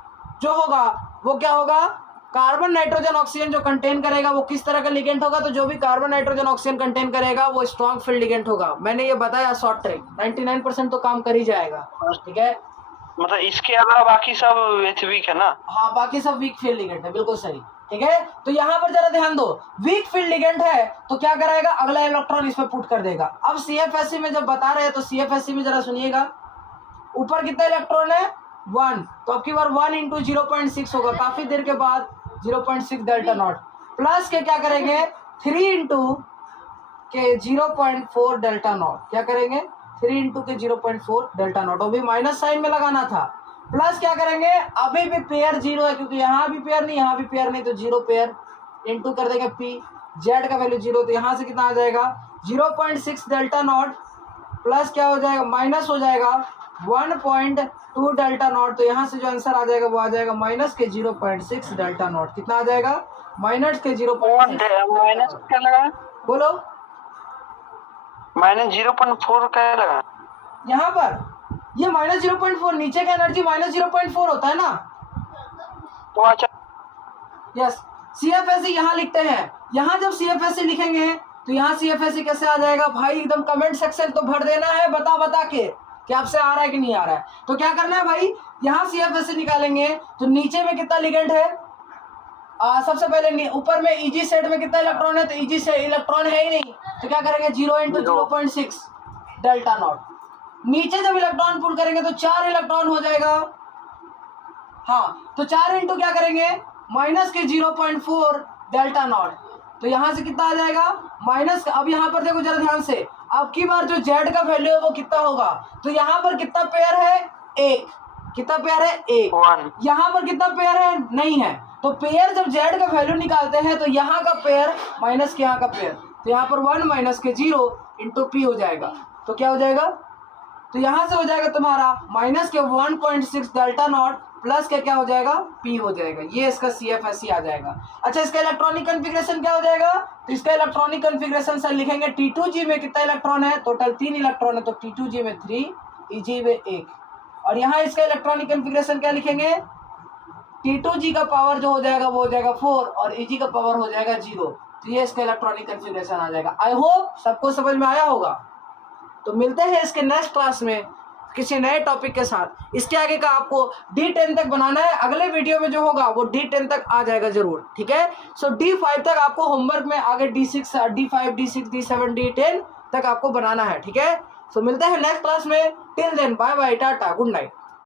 जो होगा वो क्या होगा, कार्बन नाइट्रोजन ऑक्सीजन जो कंटेन करेगा वो किस तरह का लिगेंड होगा, तो जो भी कार्बन नाइट्रोजन ऑक्सीजन कंटेन करेगा वो स्ट्रॉन्ग फील्ड लिगेंड होगा। मैंने ये बताया शॉर्ट ट्रिक, 99% तो काम कर ही जाएगा, ठीक है। मतलब इसके अलावा बाकी सब वीक है ना? हाँ, बाकी सब वीक फील्ड लिगेंड है, बिल्कुल सही, ठीक है। तो यहाँ पर जरा ध्यान दो, वीक फील्ड लिगेंड है तो क्या कराएगा, अगला इलेक्ट्रॉन इस पे पुट कर देगा। अब CFSE में जब बता रहे हैं तो CFSE में जरा सुनिएगा, ऊपर कितना इलेक्ट्रॉन है 1, तो अब की बार 1 इंटू 0.6 होगा, काफी देर के बाद 0.6 डेल्टा नॉट, प्लस के क्या करेंगे 3 इंटू के 0.4 डेल्टा नॉट, क्या करेंगे 3 इंटू के 0.4 डेल्टा नॉट, अभी माइनस साइन में लगाना था, प्लस क्या करेंगे, अभी भी पेयर 0 है क्योंकि यहाँ भी पेयर नहीं यहाँ भी पेयर नहीं, तो 0 पेयर इंटू कर देंगे P, Z का वैल्यू 0, तो यहाँ से कितना आ जाएगा 0.6 डेल्टा नॉट, प्लस क्या हो जाएगा माइनस हो जाएगा 1.2 डेल्टा नॉट, तो यहाँ से जो आंसर आ जाएगा वो आ जाएगा माइनस के 0.6 डेल्टा नॉट, कितना आ जाएगा माइनस के 0.6, माइनस क्या लगा, बोलो माइनस 0.4 क्या लगा यहाँ पर, ये माइनस 0.4, नीचे का एनर्जी माइनस 0.4 होता है ना, तो अच्छा यस। CFSE यहाँ लिखते हैं, यहाँ जब CFSE लिखेंगे तो यहाँ CFSE कैसे आ जाएगा भाई, एकदम कमेंट सेक्शन तो भर देना है बता के कि आपसे आ रहा है कि नहीं आ रहा है। तो क्या करना है भाई, यहाँ CFSE निकालेंगे तो नीचे में कितना लिगेंड है, सबसे पहले ऊपर में EG सेट में कितना इलेक्ट्रॉन है, तो EG से इलेक्ट्रॉन है ही नहीं, तो क्या करेंगे 0 इंटू 0.6 डेल्टा नॉट, नीचे जब इलेक्ट्रॉन पुल करेंगे तो 4 इलेक्ट्रॉन हो जाएगा, हाँ तो 4 इंटू क्या करेंगे माइनस के 0.4 डेल्टा नॉट, तो यहाँ से कितना आ जाएगा माइनस, अब यहाँ पर देखो जरा ध्यान से, अब की बार जो Z का वैल्यू है वो कितना होगा, तो यहाँ पर कितना पेयर है 1, कितना पेयर है 1, यहाँ पर कितना पेयर है नहीं है, तो पेयर जब Z का वैल्यू निकालते हैं तो यहाँ का पेयर माइनस के यहाँ का पेयर, तो यहाँ पर 1 माइनस के 0 इंटू P हो जाएगा, तो क्या हो जाएगा, तो यहाँ से हो जाएगा तुम्हारा माइनस के 1.6 डेल्टा नॉट प्लस के क्या हो जाएगा P हो जाएगा, ये इसका CFSE आ जाएगा। अच्छा इसका इलेक्ट्रॉनिक कॉन्फ़िगरेशन क्या हो जाएगा, तो इसका इलेक्ट्रॉनिक कॉन्फ़िगरेशन सर लिखेंगे T2G में कितना इलेक्ट्रॉन है, टोटल 3 इलेक्ट्रॉन है, तो T2G में 3, EG में 1, और यहाँ इसका इलेक्ट्रॉनिक कॉन्फ़िगरेशन क्या लिखेंगे, T2G का पावर जो हो जाएगा वो हो जाएगा 4 और EG का पावर हो जाएगा 0, तो ये इसका इलेक्ट्रॉनिक कॉन्फ़िगरेशन आ जाएगा। आई होप सबको समझ में आया होगा। तो मिलते हैं इसके नेक्स्ट क्लास में किसी नए टॉपिक के साथ। इसके आगे का आपको D10 तक बनाना है, अगले वीडियो में जो होगा वो D10 तक आ जाएगा जरूर, ठीक है। सो D5 तक आपको होमवर्क में आगे D6, D5, D6, D7, D10 तक आपको बनाना है, ठीक है। सो मिलते हैं नेक्स्ट क्लास में, till then bye bye, tata, good night.